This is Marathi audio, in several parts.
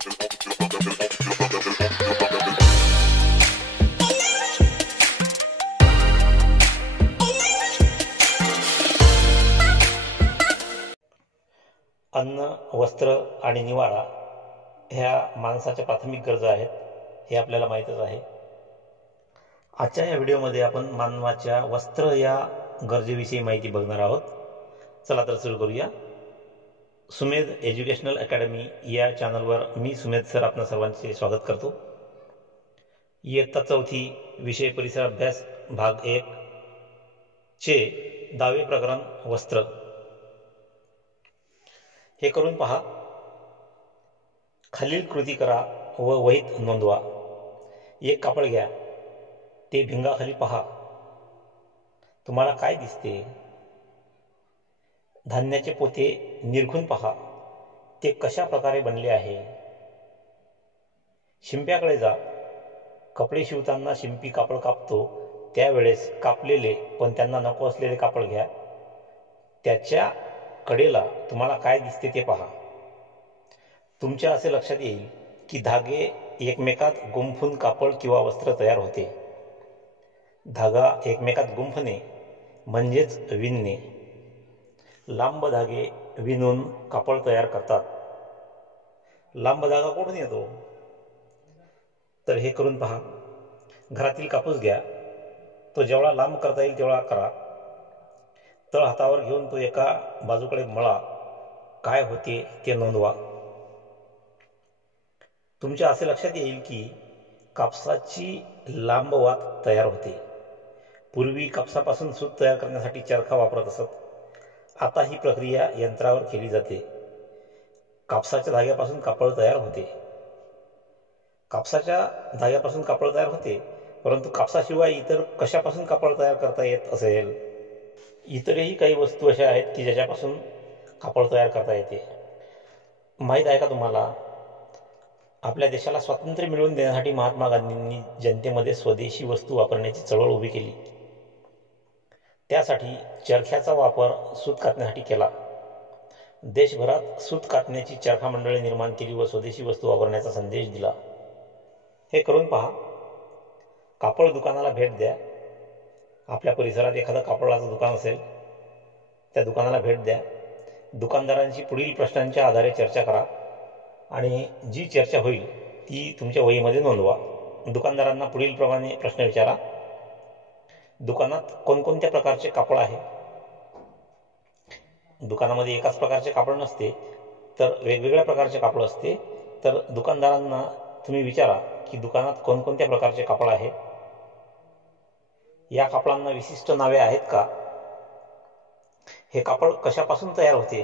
अन्न, वस्त्र आणि निवारा ह्या माणसाच्या प्राथमिक गरजा आहेत, हे आपल्याला माहीतच आहे. आजच्या या व्हिडिओमध्ये आपण मानवाच्या वस्त्र या गरजेविषयी माहिती बघणार आहोत. चला तर सुरू करूया. सुमेध एज्युकेशनल अकॅडमी या चॅनलवर मी सुमेध सर आपणा सर्वांचे स्वागत करतो. इयत्ता 4थी विषय परिसर अभ्यास भाग 1 चे 10वे प्रकरण वस्त्र. हे करून पहा. खालील कृती करा व वहीत नोंदवा. एक कापड घ्या, ते भिंगाखाली पहा. तुम्हाला काय दिसते? धान्याचे पोते निरखून पहा, ते कशा प्रकारे बनले आहे. शिंप्याकडे जा. कपडे शिवताना शिंपी कापड कापतो त्यावेळेस कापलेले पण त्यांना नको असलेले कापड घ्या. त्याच्या कडेला तुम्हाला काय दिसते ते पहा. तुमच्या असे लक्षात येईल की धागे एकमेकात गुंफून कापड किंवा वस्त्र तयार होते. धागा एकमेकात गुंफणे म्हणजेच विणणे. लांब धागे विणून कापड तयार करतात. लांब धागा कुठून येतो? तर हे करून पहा. घरातील कापूस घ्या, तो जेवढा लांब करता येईल तेवढा करा. तळ हातावर घेऊन तो एका बाजूकडे मळा. काय होते ते नोंदवा. तुमच्या असे लक्षात येईल की कापसाची लांब वात तयार होते. पूर्वी कापसापासून सूत तयार करण्यासाठी चरखा वापरत असत. आता ही प्रक्रिया यंत्रावर केली जाते. कापसाच्या धाग्यापासून कापड तयार होते. कापसाच्या धाग्यापासून कापड तयार होते, परंतु कापसाशिवाय इतर कशापासून कापड तयार करता येत असेल? इतरही काही वस्तू अशा आहेत की ज्याच्यापासून कापड तयार करता येते. माहीत आहे का तुम्हाला? आपल्या देशाला स्वातंत्र्य मिळवून देण्यासाठी महात्मा गांधींनी जनतेमध्ये स्वदेशी वस्तू वापरण्याची चळवळ उभी केली. त्यासाठी चरख्याचा वापर सूत कातण्यासाठी केला. देशभरात सूत कातण्याची चरखा मंडळे निर्माण केली व स्वदेशी वस्तू वापरण्याचा संदेश दिला. हे करून पहा. कापड दुकानाला भेट द्या. आपल्या परिसरात एखादं कापडाचं दुकान असेल, त्या दुकानाला भेट द्या. दुकानदारांशी पुढील प्रश्नांच्या आधारे चर्चा करा आणि जी चर्चा होईल ती तुमच्या वहीमध्ये नोंदवा. दुकानदारांना पुढील प्रमाणे प्रश्न विचारा. दुकानात कोणकोणत्या प्रकारचे कापड आहे? दुकानामध्ये एकाच प्रकारचे कापड नसते, तर वेगवेगळ्या प्रकारचे कापड असते. तर दुकानदारांना तुम्ही विचारा की दुकानात कोणकोणत्या प्रकारचे कापड आहे. या कापडांना विशिष्ट नावे आहेत का? हे कापड कशापासून तयार होते?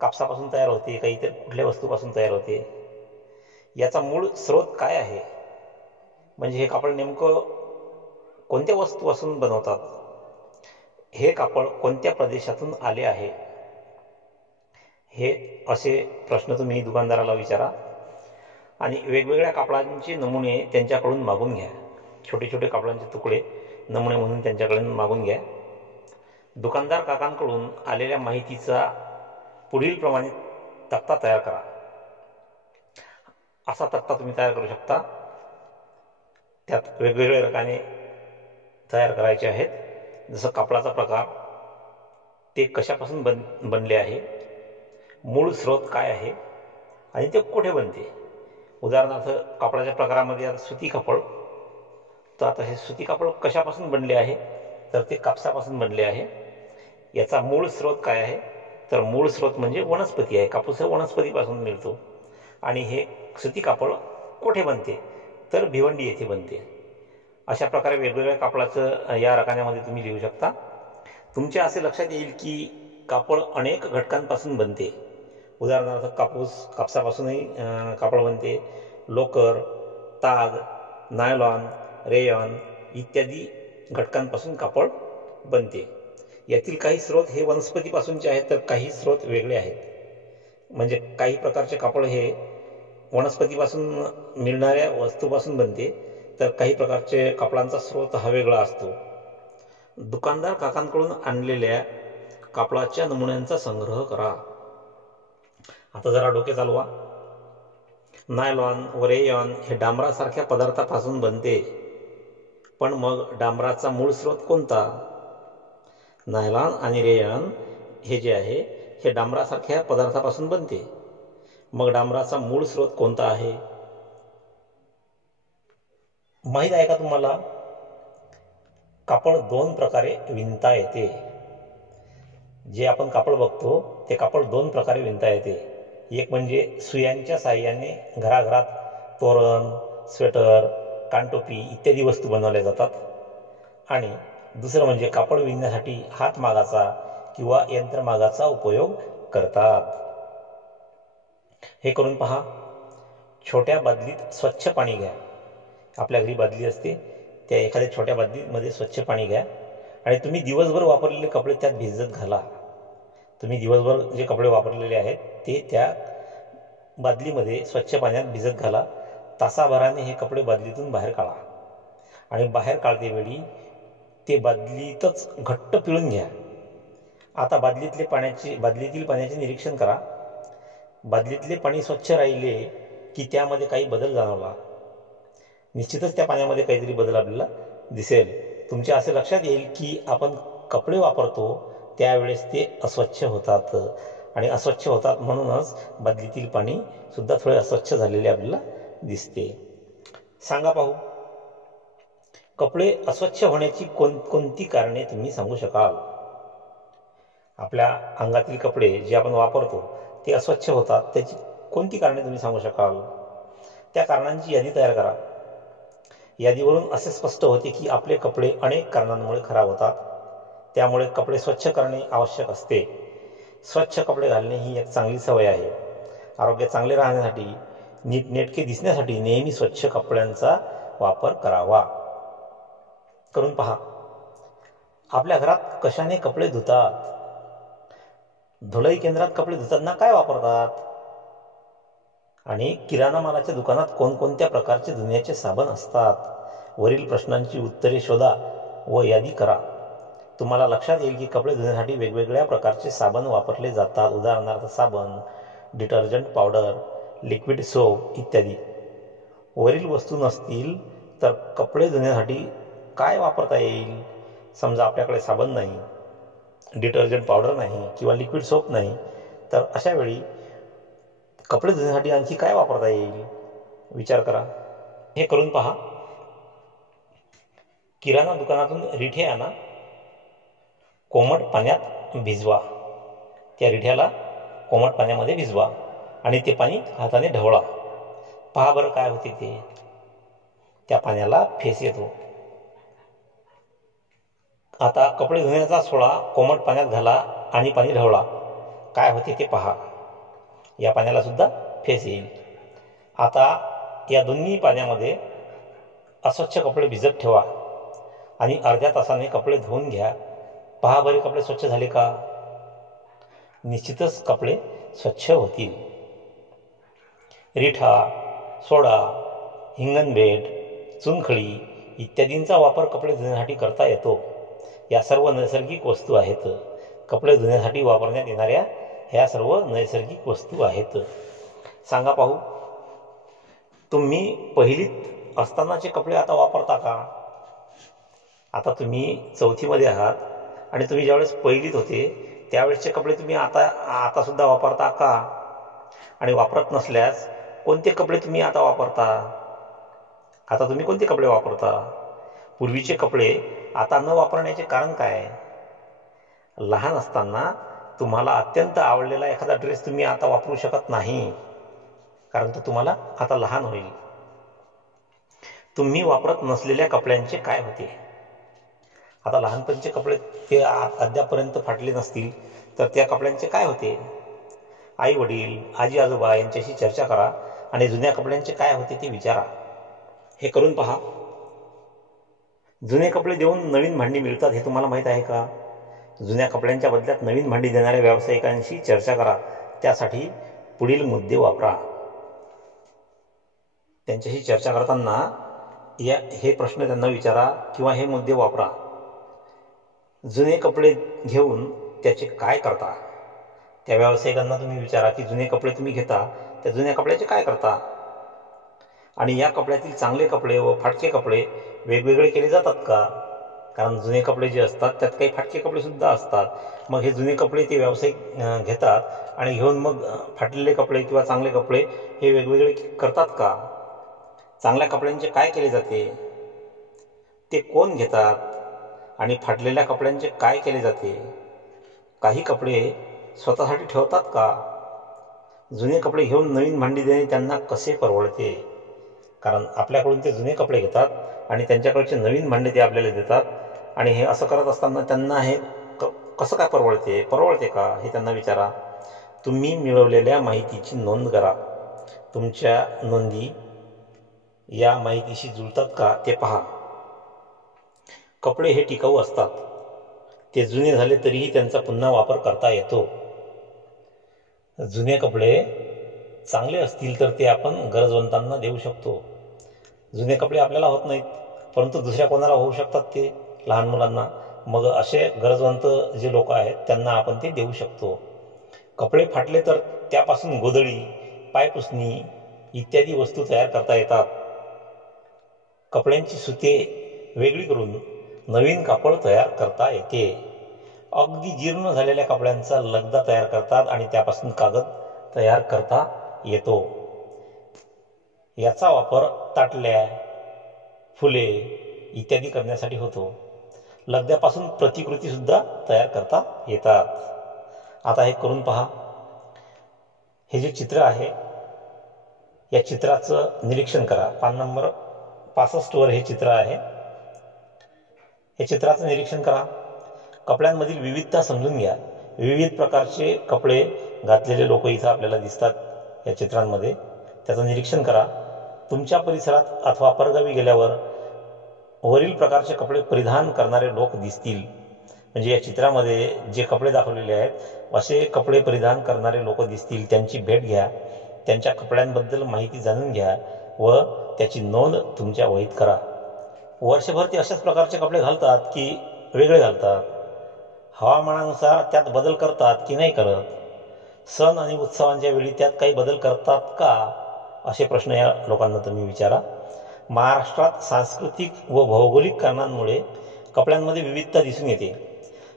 कापसापासून तयार होते का इतर कुठल्या वस्तूपासून तयार होते? याचा मूळ स्रोत काय आहे? म्हणजे हे कापड नेमकं कोणत्या वस्तूपासून बनवतात? हे कापड कोणत्या प्रदेशातून आले आहे? हे असे प्रश्न तुम्ही दुकानदाराला विचारा आणि वेगवेगळ्या कापडांचे नमुने त्यांच्याकडून मागून घ्या. छोटे छोटे कापडांचे तुकडे नमुने म्हणून त्यांच्याकडून मागून घ्या. दुकानदार काकांकडून आलेल्या माहितीचा पुढील प्रमाणे तक्ता तयार करा. असा तक्ता तुम्ही तयार करू शकता. त्यात वेगवेगळे रकाने तयार करायचे आहेत. जसं कापडाचा प्रकार, ते कशापासून बनले आहे, मूळ स्रोत काय आहे आणि ते कुठे बनते. उदाहरणार्थ कापडाच्या प्रकारामध्ये आता सुती कापड, तर आता हे सुती कापड कशापासून बनले आहे? तर ते कापसापासून बनले आहे. याचा मूळ स्रोत काय आहे? तर मूळ स्रोत म्हणजे वनस्पती आहे. कापूस हा वनस्पतीपासून मिळतो. आणि हे सुती कापड कुठे बनते? तर भिवंडी येथे बनते. अशा प्रकारे वेगवेगळ्या कापडाचं या रकान्यामध्ये तुम्ही लिहू शकता. तुमच्या असे लक्षात येईल की कापड अनेक घटकांपासून बनते. उदाहरणार्थ कापसापासूनही कापड बनते. लोकर, ताग, नायलॉन, रेयॉन इत्यादी घटकांपासून कापड बनते. यातील काही स्रोत हे वनस्पतीपासूनचे आहेत, तर काही स्रोत वेगळे आहेत. म्हणजे काही प्रकारचे कापड हे वनस्पतीपासून मिळणाऱ्या वस्तूपासून बनते, तर काही प्रकारचे कापडांचा स्रोत हा वेगळा असतो. दुकानदार काकांकडून आणलेल्या कापडाच्या नमुन्यांचा संग्रह करा. आता जरा डोके चालवा. नायलॉन व रेयॉन हे डांबरासारख्या पदार्थापासून बनते, पण मग डांबराचा मूळ स्रोत कोणता? नायलॉन आणि रेयॉन हे जे आहे हे डांबरासारख्या पदार्थापासून बनते, मग डांबराचा मूळ स्रोत कोणता आहे? माहीत आहे का तुम्हाला? कापड दोन प्रकारे विणता येते. जे आपण कापड बघतो ते कापड दोन प्रकारे विणता येते. एक म्हणजे सुयांच्या साहाय्याने घराघरात तोरण, स्वेटर, कानटोपी इत्यादी वस्तू बनवल्या जातात, आणि दुसरं म्हणजे कापड विणण्यासाठी हातमागाचा किंवा यंत्रमागाचा उपयोग करतात. हे करून पहा. छोट्या बादलीत स्वच्छ पाणी घ्या. आपल्या घरी बादली असते, त्या एखाद्या छोट्या बादलीमध्ये स्वच्छ पाणी घ्या आणि तुम्ही दिवसभर वापरलेले कपडे त्यात भिजत घाला. तुम्ही दिवसभर जे कपडे वापरलेले आहेत ते त्या बादलीमध्ये स्वच्छ पाण्यात भिजत घाला. तासाभराने हे कपडे बादलीतून बाहेर काढा आणि बाहेर काढतेवेळी ते बादलीतच घट्ट पिळून घ्या. आता बादलीतील पाण्याचे निरीक्षण करा. बादलीतले पाणी स्वच्छ राहिले की त्यामध्ये काही बदल जाणवला. निश्चितच त्या पाण्यामध्ये काहीतरी बदल आपल्याला दिसेल. तुमच्या असे लक्षात येईल की आपण कपडे वापरतो त्यावेळेस ते अस्वच्छ होतात, आणि अस्वच्छ होतात म्हणूनच बादलीतील पाणी सुद्धा थोडे अस्वच्छ झालेले आपल्याला दिसते. सांगा पाहू, कपडे अस्वच्छ होण्याची कोणती कारणे तुम्ही सांगू शकाल? आपल्या अंगातील कपडे जे आपण वापरतो ते अस्वच्छ होतात, त्याची कोणती कारणे तुम्ही सांगू शकाल? त्या कारणांची यादी तयार करा. यादीवरून असे स्पष्ट होते की आपले कपडे अनेक कारणांमुळे खराब होतात, त्यामुळे कपडे स्वच्छ करणे आवश्यक असते. स्वच्छ कपडे घालणे ही एक चांगली सवय आहे. आरोग्य चांगले राहण्यासाठी, नीटनेटके दिसण्यासाठी नेहमी स्वच्छ कपड्यांचा वापर करावा. करून पहा. आपल्या घरात कशाने कपडे धुतात? धुलाई केंद्रात कपडे धुताना काय वापरतात? आणि किराणा मालाच्या दुकानात कोणकोणत्या प्रकारचे धुण्याचे साबण असतात? वरील प्रश्नांची उत्तरे शोधा व यादी करा. तुम्हाला लक्षात येईल की कपडे धुण्यासाठी वेगवेगळ्या प्रकारचे साबण वापरले जातात. उदाहरणार्थ साबण, डिटर्जंट पावडर, लिक्विड सोप इत्यादी. वरील वस्तू नसतील तर कपडे धुण्यासाठी काय वापरता येईल? समजा आपल्याकडे साबण नाही, डिटर्जंट पावडर नाही किंवा लिक्विड सोप नाही, तर अशा वेळी कपडे धुण्यासाठी आणखी काय वापरता येईल? विचार करा. हे करून पहा. किराणा दुकानातून रिठे आणा, कोमट पाण्यात भिजवा. त्या रिठ्याला कोमट पाण्यामध्ये भिजवा आणि ते पाणी हाताने ढवळा. पहा बरं काय होते ते. त्या पाण्याला फेस येतो. आता कपडे धुण्याचा सोडा कोमट पाण्यात घाला आणि पाणी ढवळा. काय होते ते पहा. या पाण्याला सुद्धा फेस येईल. आता या दोन्ही पाण्यामध्ये अस्वच्छ कपडे भिजत ठेवा आणि अर्ध्या तासाने कपडे धुवून घ्या. पहा बरे कपडे स्वच्छ झाले का? निश्चितच कपडे स्वच्छ होतील. रिठा, सोडा, हिंगणभेट, चुनखडी इत्यादींचा वापर कपडे धुण्यासाठी करता येतो. या सर्व नैसर्गिक वस्तू आहेत. कपडे धुण्यासाठी वापरण्यात येणाऱ्या ह्या सर्व नैसर्गिक वस्तू आहेत. सांगा पाहू, तुम्ही पहिलीत असतानाचे कपडे आता वापरता का? आता तुम्ही चौथीमध्ये आहात आणि तुम्ही ज्यावेळेस पहिलीत होते त्यावेळेसचे कपडे तुम्ही आता सुद्धा वापरता का? आणि वापरत नसल्यास कोणते कपडे तुम्ही आता वापरता? आता तुम्ही कोणते कपडे वापरता? पूर्वीचे कपडे आता न वापरण्याचे कारण काय? लहान असताना तुम्हाला अत्यंत आवडलेला एखादा ड्रेस तुम्ही आता वापरू शकत नाही, कारण तो तुम्हाला आता लहान होईल. तुम्ही वापरत नसलेल्या कपड्यांचे काय होते? आता लहानपणीचे कपडे ते अद्यापर्यंत फाटले नसतील तर त्या कपड्यांचे काय होते? आई वडील, आजी आजोबा यांच्याशी चर्चा करा आणि जुन्या कपड्यांचे काय होते ते विचारा. हे करून पहा. जुने कपडे देऊन नवीन भांडी मिळतात हे तुम्हाला माहीत आहे का? जुन्या कपड्यांच्या बदल्यात नवीन भांडी देणाऱ्या व्यावसायिकांशी चर्चा करा. त्यासाठी पुढील मुद्दे वापरा. त्यांच्याशी चर्चा करताना हे प्रश्न त्यांना विचारा किंवा हे मुद्दे वापरा. जुने कपडे घेऊन त्याचे काय करता? त्या व्यावसायिकांना तुम्ही विचारा की जुने कपडे तुम्ही घेता त्या जुन्या कपड्याचे काय करता? आणि या कपड्यातील चांगले कपडे व फाटके कपडे वेगवेगळे केले जातात का? कारण जुने कपडे जे असतात त्यात काही फाटके कपडेसुद्धा असतात. मग हे जुने कपडे ते व्यावसायिक घेतात आणि घेऊन मग फाटलेले कपडे किंवा चांगले कपडे हे वेगवेगळे करतात का? चांगल्या कपड्यांचे काय केले जाते, ते कोण घेतात आणि फाटलेल्या कपड्यांचे काय केले जाते? काही कपडे स्वतःसाठी ठेवतात का? जुने कपडे घेऊन नवीन भांडी देणे त्यांना कसे परवडते? कारण आपल्याकडून ते जुने कपडे घेतात आणि त्यांच्याकडचे नवीन भांडे ते आपल्याला देतात आणि हे असं करत असताना त्यांना हे कसं काय परवडते का हे त्यांना विचारा. तुम्ही मिळवलेल्या माहितीची नोंद करा. तुमच्या नोंदी या माहितीशी जुळतात का ते पहा. कपडे हे टिकाऊ असतात. ते जुने झाले तरीही त्यांचा पुन्हा वापर करता येतो. जुने कपडे चांगले असतील तर ते आपण गरजवंतांना देऊ शकतो. जुने कपडे आपल्याला होत नाहीत परंतु दुसऱ्या कोणाला होऊ शकतात, ते लहान मुलांना. मग असे गरजवंत जे लोक आहेत त्यांना आपण ते देऊ शकतो. कपडे फाटले तर त्यापासून गोधडी, पायपुसणी इत्यादी वस्तू तयार करता येतात. कपड्यांची सुते वेगळी करून नवीन कापड तयार करता येते. अगदी जीर्ण झालेल्या कपड्यांचा लगदा तयार करतात आणि त्यापासून कागद तयार करता येतो. याचा वापर ताटल्या, फुले इत्यादी करण्यासाठी होतो. लगद्यापासून प्रतिकृती सुद्धा तयार करता येतात. आता हे करून पहा. हे जे चित्र आहे या चित्राचं निरीक्षण करा. पान नंबर 65 वर हे चित्र आहे. हे चित्राचं निरीक्षण करा. कपड्यांमधील विविधता समजून घ्या. विविध प्रकारचे कपडे घातलेले लोक इथं आपल्याला दिसतात या चित्रांमध्ये. त्याचं निरीक्षण करा. तुमच्या परिसरात अथवा परगावी गेल्यावर वरील प्रकारचे कपडे परिधान करणारे लोक दिसतील. म्हणजे या चित्रामध्ये जे कपडे दाखवलेले आहेत असे कपडे परिधान करणारे लोक दिसतील. त्यांची भेट घ्या. त्यांच्या कपड्यांबद्दल माहिती जाणून घ्या व त्याची नोंद तुमच्या वहीत करा. वर्षभर ते अशाच प्रकारचे कपडे घालतात की वेगळे घालतात? हवामानानुसार त्यात बदल करतात की नाही करत? सण आणि उत्सवांच्या वेळी त्यात काही बदल करतात का? असे प्रश्न या लोकांना तुम्ही विचारा. महाराष्ट्रात सांस्कृतिक व भौगोलिक कारणांमुळे कपड्यांमध्ये विविधता दिसून येते.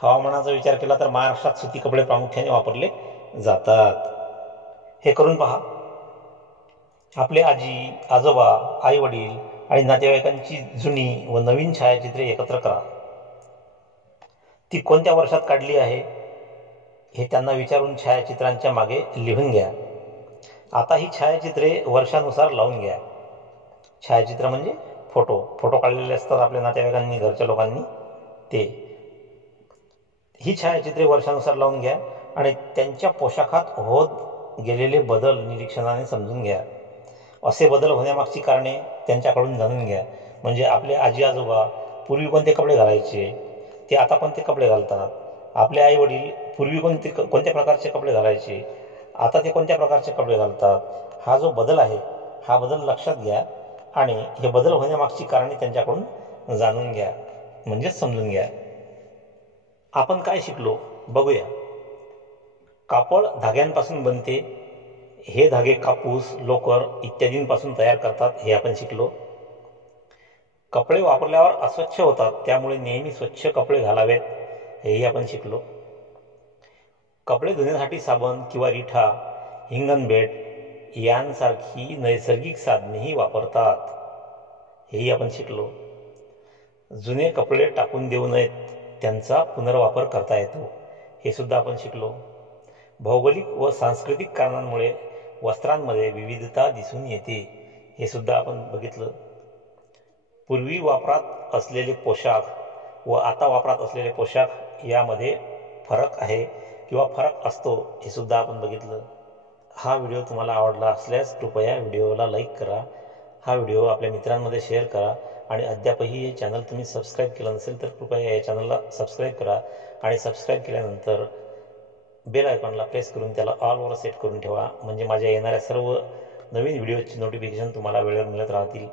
हवामानाचा विचार केला तर महाराष्ट्रात सुती कपडे प्रामुख्याने वापरले जातात. हे करून पहा. आपले आजी, आजोबा, आई वडील आणि नातेवाईकांची जुनी व नवीन छायाचित्रे एकत्र करा. ती कोणत्या वर्षात काढली आहे हे त्यांना विचारून छायाचित्रांच्या मागे लिहून घ्या. आता ही छायाचित्रे वर्षानुसार लावून घ्या. छायाचित्र म्हणजे फोटो काढलेले असतात आपल्या नातेवाईकांनी, घरच्या लोकांनी. ही छायाचित्रे वर्षानुसार लावून घ्या आणि त्यांच्या पोशाखात होत गेलेले बदल निरीक्षणाने समजून घ्या. असे बदल होण्यामागची कारणे त्यांच्याकडून जाणून घ्या. म्हणजे आपले आजी आजोबा पूर्वी कोणते कपडे घालायचे, ते आता कोणते कपडे घालतात. आपले आई वडील पूर्वी कोणत्या प्रकारचे कपडे घालायचे, आता ते कोणत्या प्रकारचे कपडे घालतात. हा जो बदल आहे हा बदल लक्षात घ्या आणि हे बदल होण्यामागची कारणे त्यांच्याकडून जाणून घ्या, म्हणजेच समजून घ्या. आपण काय शिकलो बघूया. कापड धाग्यांपासून बनते. हे धागे कापूस, लोकर इत्यादींपासून तयार करतात हे आपण शिकलो. कपडे वापरल्यावर अस्वच्छ होतात त्यामुळे नेहमी स्वच्छ कपडे घालावेत हेही आपण शिकलो. कपडे धुण्यासाठी साबण किंवा रिठा, हिंगणबेट यांसारखी नैसर्गिक साधनेही वापरतात हेही आपण शिकलो. जुने कपडे टाकून देऊ नयेत, त्यांचा पुनर्वापर करता येतो हे सुद्धा आपण शिकलो. भौगोलिक व सांस्कृतिक कारणांमुळे वस्त्रांमध्ये विविधता दिसून येते हे सुद्धा आपण बघितलं. पूर्वी वापरात असलेले पोशाख व आता वापरात असलेले पोशाख यामध्ये फरक आहे किंवा फरक असतो हे सुद्धा आपण बघितलं. हा व्हिडिओ तुम्हाला आवडला असल्यास कृपया व्हिडिओला लाईक करा. हा व्हिडिओ आपल्या मित्रांमध्ये शेअर करा आणि अद्यापही हे चॅनल तुम्ही सबस्क्राईब केलं नसेल तर कृपया या चॅनलला सबस्क्राईब करा आणि सबस्क्राईब केल्यानंतर बेल आयकॉनला प्रेस करून त्याला ऑलवर सेट करून ठेवा. म्हणजे माझ्या येणाऱ्या सर्व नवीन व्हिडिओची नोटिफिकेशन तुम्हाला वेळेवर मिळत राहतील.